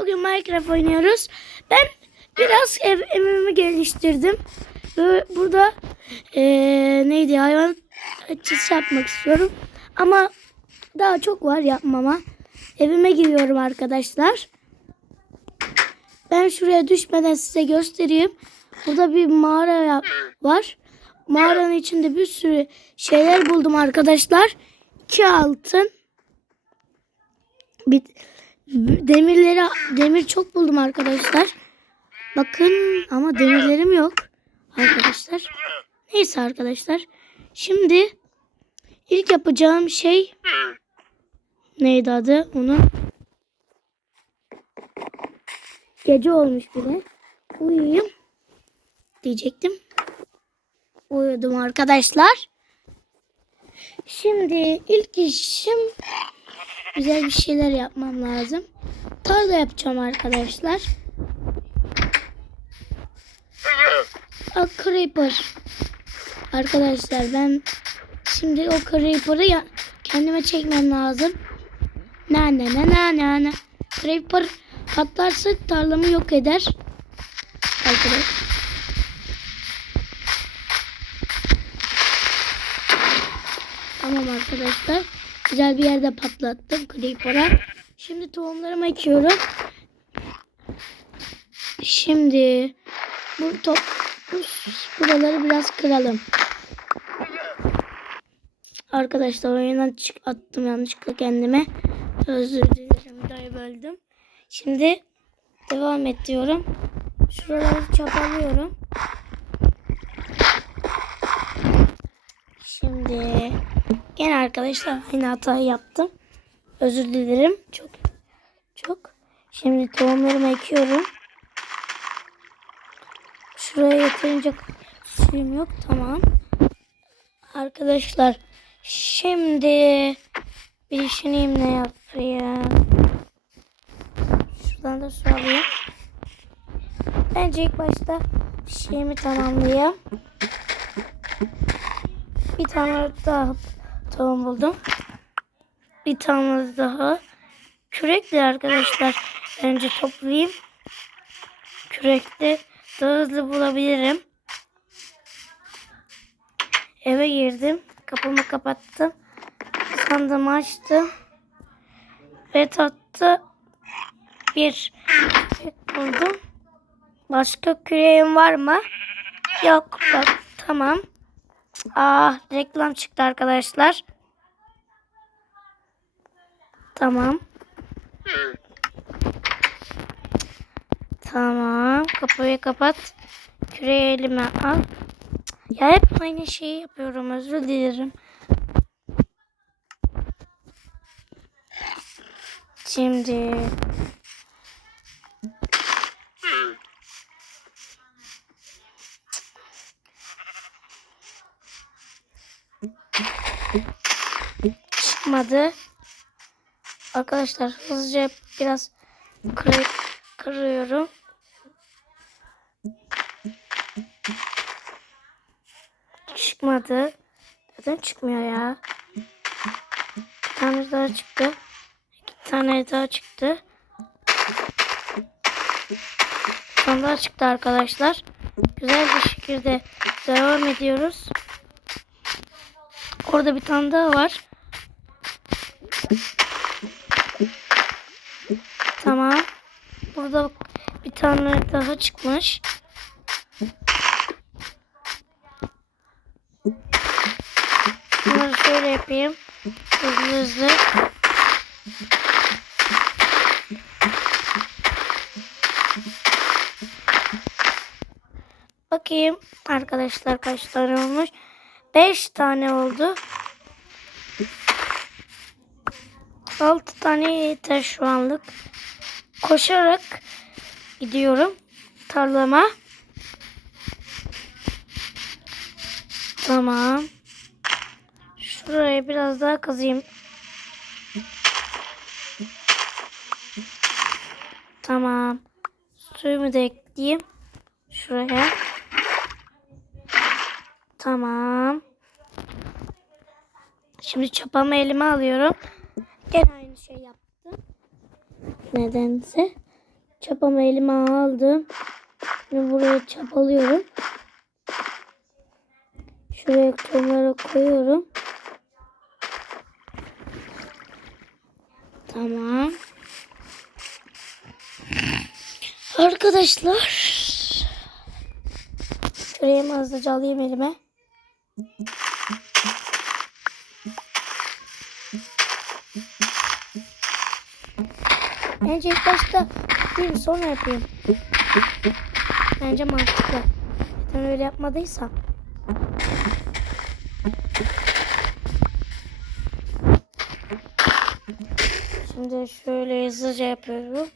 Bugün Minecraft oynuyoruz. Ben biraz ev, evimi geliştirdim. Burada eee, neydi hayvan çiz yapmak istiyorum. Ama daha çok var yapmama. Evime giriyorum arkadaşlar. Ben şuraya düşmeden size göstereyim. Burada bir mağara var. Mağaranın içinde bir sürü şeyler buldum arkadaşlar. İki altın. Bir, demirleri demir çok buldum arkadaşlar. Bakın ama demirlerim yok arkadaşlar. Neyse arkadaşlar. Şimdi ilk yapacağım şey neydi adı onun? Gece olmuş bile. Uyuyayım diyecektim. Uyudum arkadaşlar. Şimdi ilk işim güzel bir şeyler yapmam lazım. Tarla yapacağım arkadaşlar. A creeper. Arkadaşlar ben şimdi o creeper'ı ya kendime çekmem lazım. Na na na na na na. Creeper patlarsa tarlamı yok eder. Arkadaşlar. Tamam arkadaşlar. Güzel bir yerde patlattım creeper'a. Şimdi tohumlarımı ekiyorum. Şimdi bu top buraları biraz kıralım. Arkadaşlar oyundan çık attım yanlışlıkla kendime. Özür dilerim. Dayı böldüm. Şimdi devam et diyorum. Şuraları çapalıyorum. Şimdi gene arkadaşlar aynı hatayı yaptım. Özür dilerim. Çok çok. Şimdi tohumlarımı ekiyorum. Şuraya yeterince suyum yok. Tamam. Arkadaşlar şimdi bir düşüneyim ne yapayım. Şuradan da su alayım. Bence ilk başta şeyimi tamamlayayım. Bir tane daha tohum buldum. Bir tane daha. Kürekle arkadaşlar önce toplayayım. Kürekle daha hızlı bulabilirim. Eve girdim. Kapımı kapattım. Sandığımı açtım. Ve tatlı bir buldum. Başka küreğim var mı? Yok. Bak, tamam. Ah reklam çıktı arkadaşlar. Tamam. Tamam. Kapıyı kapat. Küreği elime al. Ya hep aynı şeyi yapıyorum. Özür dilerim. Şimdi çıkmadı. Arkadaşlar hızlıca biraz kır kırıyorum. Çıkmadı. Neden çıkmıyor ya? Bir tane daha çıktı. İki tane daha çıktı. Daha çıktı arkadaşlar. Güzel bir şekilde devam ediyoruz. Orada bir tane daha var. Tamam. Burada bir tane daha çıkmış. Bunları şöyle yapayım. Hızlı hızlı. Bakayım arkadaşlar kaç tane olmuş. 5 tane oldu. 6 tane yeter şu anlık. Koşarak gidiyorum tarlama. Tamam. Şuraya biraz daha kazayım. Tamam. Suyumu da ekleyeyim. Şuraya. Tamam. Şimdi çapamı elime alıyorum. Gene aynı şey yaptım. Nedense. Çapamı elime aldım. Şimdi buraya çapalıyorum. Şuraya kumları koyuyorum. Tamam. Arkadaşlar. Şuraya hızlıca alayım elime. Bence ilk başta kapayım sonra yapayım. Bence mantıklı. Zaten öyle yapmadıysam. Şimdi şöyle hızlıca yapıyorum.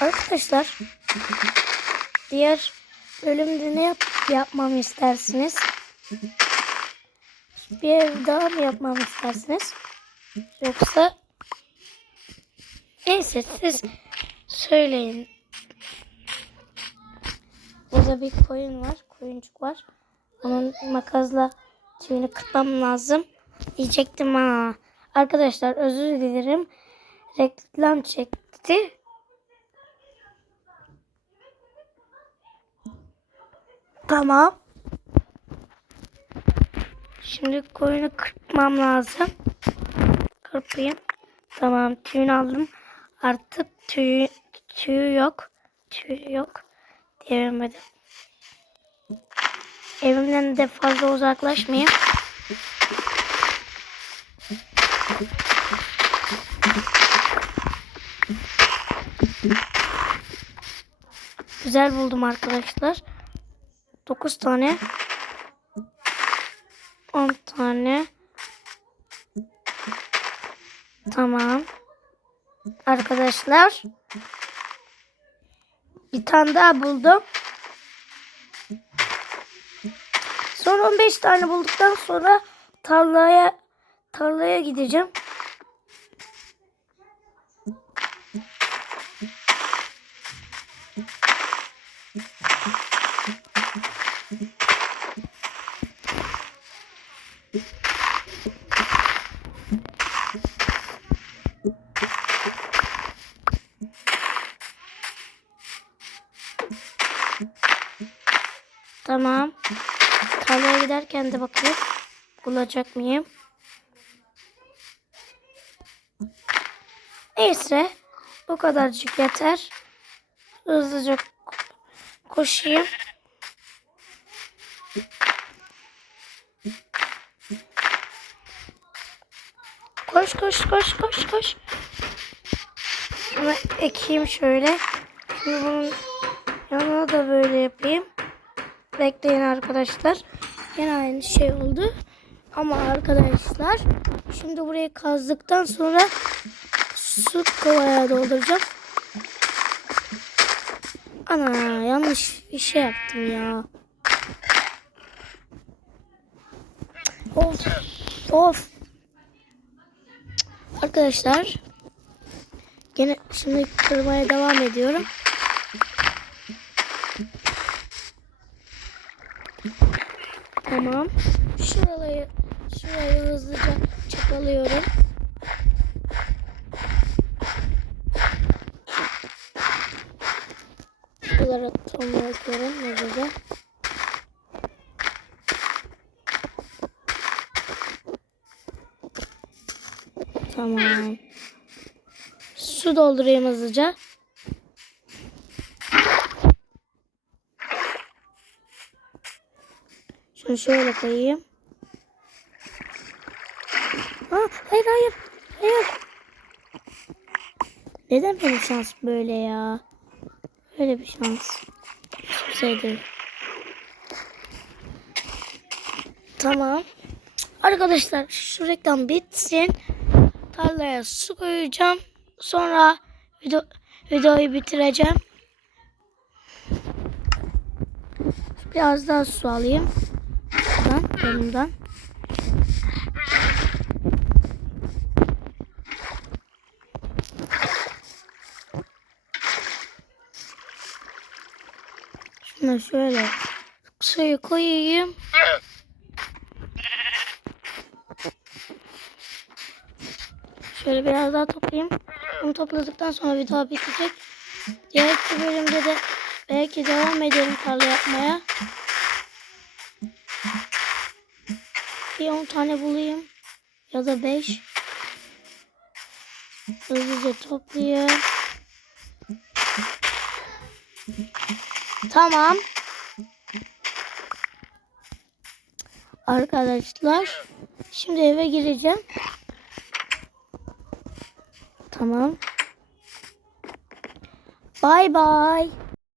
Arkadaşlar diğer bölümde ne yap yapmamı istersiniz? Bir daha mı yapmamı istersiniz? Yoksa neyse siz söyleyin. Burada bir koyun var. Koyuncuk var. Onun makasla tüyünü kırpmam lazım. Diyecektim ha. Arkadaşlar özür dilerim. Reklam çekti. Tamam. Şimdi koyunu kırpmam lazım. Kırpayım. Tamam tüyünü aldım. Artık tüyü, tüyü yok. Tüyü yok. Diyemedim. Evimden de fazla uzaklaşmayayım. Güzel buldum arkadaşlar. 9 tane. 10 tane. Tamam. Arkadaşlar. Bir tane daha buldum. Son 15 tane bulduktan sonra tarlaya tarlaya gideceğim. Tamam. Tarlaya giderken de bakayım. Bulacak mıyım? Neyse. Bu kadarcık yeter. Hızlıca koşayım. Koş koş koş koş koş. Şunu ekeyim şöyle. Şimdi bunun yanına da böyle yapayım. Bekleyin arkadaşlar. Yine aynı şey oldu. Ama arkadaşlar şimdi burayı kazdıktan sonra su kovaya dolduracağım. Ana yanlış bir şey yaptım ya. Of of. Arkadaşlar gene şimdi kırmaya devam ediyorum. Tamam. Şurayı, şurayı hızlıca çakalıyorum. Şuralara tomruklarım hızlıca. Tamam. Su doldurayım hızlıca. Şunu şöyle koyayım. Aa, hayır hayır. Hayır. Neden benim şans böyle ya? Böyle bir şans. Hiçbir şey. Tamam. Arkadaşlar şu reklam bitsin. Tarlaya su koyacağım. Sonra video, videoyu bitireceğim. Biraz daha su alayım. Yanımdan. Şuna şöyle suyu koyayım. Şöyle biraz daha toplayayım. Bunu topladıktan sonra video bitecek. Diğer bölümde de belki devam ederim tarla yapmaya. Bir 10 tane bulayım. Ya da 5. Hızlıca toplayayım. Tamam. Arkadaşlar. Şimdi eve gireceğim. Tamam. Bay bay.